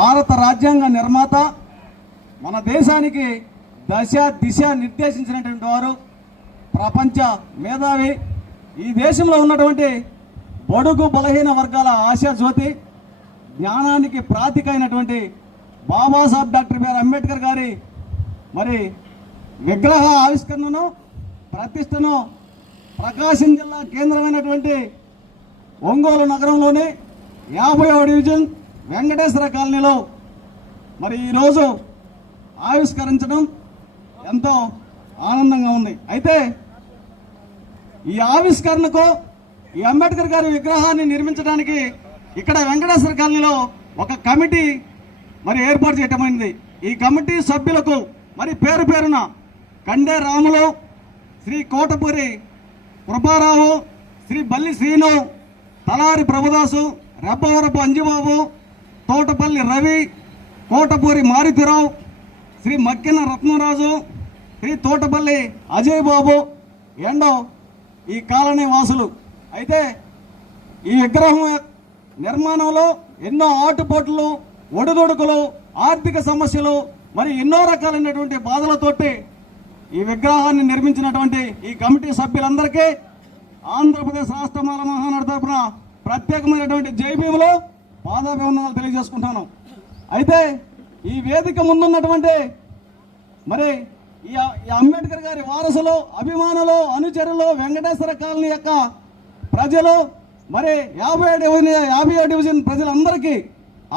భారత రాజ్యాంగ నిర్మాత, మన దేశానికి దశ దిశ నిర్దేశించినటువంటి వారు, ప్రపంచ మేధావి, ఈ దేశంలో ఉన్నటువంటి బడుగు బలహీన వర్గాల ఆశాజ్యోతి, జ్ఞానానికి ప్రాతిక అయినటువంటి బాబాసాహెబ్ డాక్టర్ బిఆర్ అంబేద్కర్ గారి మరి విగ్రహ ఆవిష్కరణను, ప్రతిష్టను ప్రకాశం జిల్లా కేంద్రమైనటువంటి ఒంగోలు నగరంలోని 50వ డివిజన్ వెంకటేశ్వర కాలనీలో మరి ఈరోజు ఆవిష్కరించడం ఎంతో ఆనందంగా ఉంది. అయితే ఈ ఆవిష్కరణకు, ఈ అంబేద్కర్ గారి విగ్రహాన్ని నిర్మించడానికి ఇక్కడ వెంకటేశ్వర కాలనీలో ఒక కమిటీ మరి ఏర్పాటు చేయటమైంది. ఈ కమిటీ సభ్యులకు మరి పేరు పేరున కండే రాములు, శ్రీ కోటపూరి కృపారావు, శ్రీ బల్లి శ్రీను, తలారి ప్రభుదాసు, రెబ్బవరపు అంజిబాబు, తోటపల్లి రవి, కోటపూరి మారుతిరావు, శ్రీ మక్కిన రత్నరాజు, శ్రీ తోటపల్లి అజయ్ బాబు ఎండో ఈ కాలనీ వాసులు. అయితే ఈ విగ్రహం నిర్మాణంలో ఎన్నో ఆటుపోట్లు, ఒడిదొడుకులు, ఆర్థిక సమస్యలు, మరి ఎన్నో రకాలైనటువంటి బాధలతోటి ఈ విగ్రహాన్ని నిర్మించినటువంటి ఈ కమిటీ సభ్యులందరికీ ఆంధ్రప్రదేశ్ రాష్ట్ర మాల మహానాడు తరపున ప్రత్యేకమైనటువంటి జైభీములు, పాదాభివందనాలు తెలియజేసుకుంటాను. అయితే ఈ వేదిక ముందున్నటువంటి మరి ఈ అంబేద్కర్ గారి వారసులు, అభిమానులు, అనుచరులు, వెంకటేశ్వర కాలనీ యొక్క ప్రజలు, మరి 50వ డివిజన్ ప్రజలందరికీ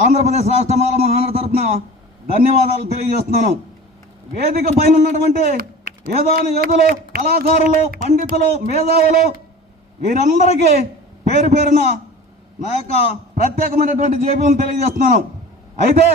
ఆంధ్రప్రదేశ్ రాష్ట్ర మాల మహానాడు తరపున ధన్యవాదాలు తెలియజేస్తున్నాను. వేదిక పైన ఉన్నటువంటి యోధులు, కళాకారులు, పండితులు, మేధావులు, వీరందరికీ పేరు పేరున నా యొక్క ప్రత్యేకమైనటువంటి జైభీములు తెలియజేస్తున్నాను. అయితే